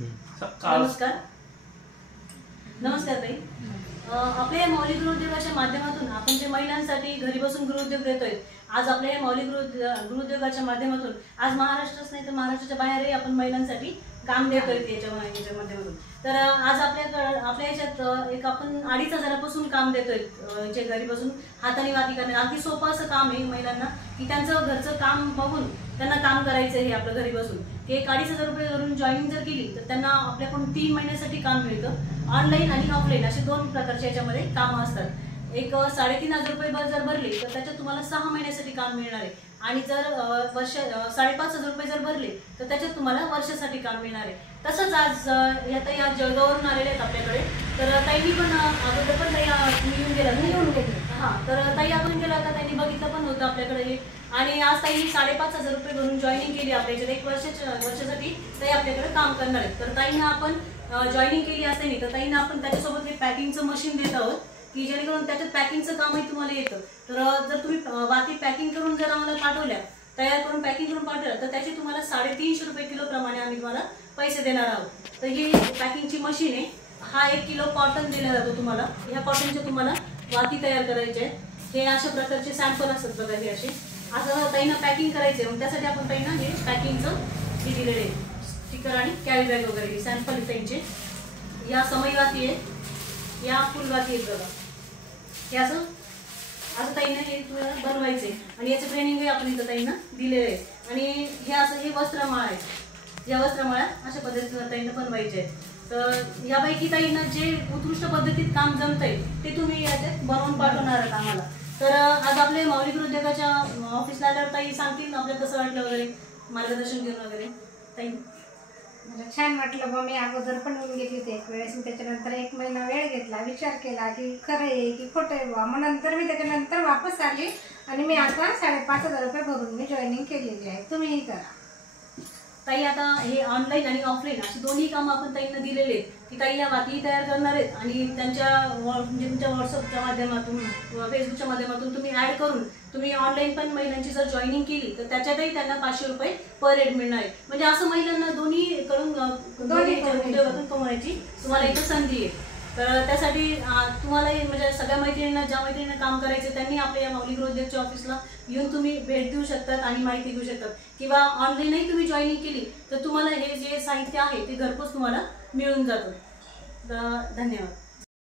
नमस्कार ताई। आपल्या मौलिक गृहोद्योगाच्या माध्यमातून आपण जे महिलांसाठी घरी बसून गृहोद्योग देतोय, आज आपल्या मौलिक गृहोद्योगाच्या माध्यमातून आज महाराष्ट्रच नाही तर महाराष्ट्राच्या बाहेरही आपण महिलांसाठी काम देतोय याच्या माध्यमातून। तर आज आपल्या याच्यात एक आपण 2500 काम देतोय जे घरी बसून हाताने वाती करणे। अगदी सोपं असं काम आहे महिलांना की त्यांचं घरचं काम बघून त्यांना काम करायचं आहे आपलं घरी बसून की 2500 रुपये वरून जॉईनिंग जर केली तर त्यांना आपल्याकडून 3 महिन्यासाठी काम मिळतं। ऑनलाईन आणि ऑफलाईन असे 2 प्रकारचे याच्यामध्ये कामं असतात। एक 3500 रुपये जर भरले तर त्याच्यात तुम्हाला 6 महिन्यासाठी काम मिळणार आहे आणि जर 5500 रुपये जर भरले तर त्याच्यात तुम्हाला वर्षासाठी काम मिळणार आहे। तसंच आज या ताई आज जळगाववरून आलेले आहेत आपल्याकडे। तर ताईंनी पण अगोदर पण ताई येऊन गेला हां, तर ताई आपण गेला होता, त्यांनी बघितलं पण होतं आपल्याकडे आणि आज ताईंनी 5500 रुपये भरून जॉईनिंग केली आपल्या याच्यात। 1 वर्षासाठी ताई आपल्याकडे काम करणार आहेत। तर ताईंना आपण जॉईनिंग केली असताना तर ताईंना आपण त्याच्यासोबत एक पॅकिंगचं मशीन देत आहोत की जेणेकरून त्याच्यात पॅकिंगचं कामही तुम्हाला येतं। तर जर तुम्ही वाती पॅकिंग करून जर आम्हाला पाठवल्या, तयार करून पॅकिंग करून पाठवल्या तर त्याचे तुम्हाला 350 रुपये किलो प्रमाणे आम्ही तुम्हाला पैसे देणार आहोत। तर ही पॅकिंगची मशीन आहे। हा 1 किलो कॉटन दिला जातो तुम्हाला। ह्या कॉटनचे तुम्हाला वाती तयार करायचे आहेत। हे अशा प्रकारचे सॅम्पल असतात बघा, हे असे असं ताईंना पॅकिंग करायचे। मग त्यासाठी आपण ताईंना हे पॅकिंगचं हे दिलेले आहे, स्टिकर आणि कॅरी बॅग वगैरे सॅम्पल आहे त्यांचे। या समय वाती आहे, या फुल वाती आहेत बघा। हे असं ताईंना हे तुम्हाला बनवायचे आणि याचं ट्रेनिंगही आपण इथं ताईंना दिलेलं आहे। आणि हे असं हे वस्त्रमाळा आहे, या वस्त्रमाळा अशा पद्धतीने ताईंना बनवायचे आहेत। तर यापैकी ताईंना जे उत्कृष्ट पद्धतीत काम जमतंय ते तुम्ही याच्यात बनवून पाठवणार आहात आम्हाला। तर आज आपल्या मौलिक गृहोद्योगाच्या ऑफिसला आल्यावर ताई सांगतील आपल्याला कसं वाटलं वगैरे, मार्गदर्शन घेऊन वगैरे। ताई मला छान वाटलं बा। मी अगोदर पण येऊन गेली होती एक वेळेस, मी त्याच्यानंतर 1 महिना वेळ घेतला, विचार केला की खरं आहे की खोटं आहे बा। मग नंतर मी त्याच्यानंतर वापस आली आणि मी आता 5500 रुपये भरून मी जॉईनिंग केलेली आहे। तुम्हीही करा ताई। आता हे ऑनलाईन आणि ऑफलाईन अशी दोन्ही कामं आपण ताईंना दिलेले आहेत की ताई या वातीही तयार करणार आहेत आणि त्यांच्या म्हणजे तुमच्या व्हॉट्सअपच्या माध्यमातून फेसबुकच्या माध्यमातून तुम्ही ऍड करून तुम्ही ऑनलाईन पण महिलांची जर जॉईनिंग केली तर त्याच्यातही त्यांना 500 रुपये पर हेड मिळणार आहे। म्हणजे असं महिलांना दोन्ही कडून उद्योगातून कमवण्याची तुम्हाला इथं संधी आहे। तर त्यासाठी तुम्हाला म्हणजे सगळ्या मैत्रिणींना, ज्या मैत्रिणींना काम करायचं त्यांनी आपल्या या मौलिक गृहोद्योगाच्या ऑफिसला येऊन तुम्ही भेट देऊ शकतात आणि माहिती घेऊ शकतात किंवा ऑनलाईनही तुम्ही जॉईनिंग केली तर तुम्हाला हे जे साहित्य आहे ते घरपोच तुम्हाला मिळून जातं। धन्यवाद।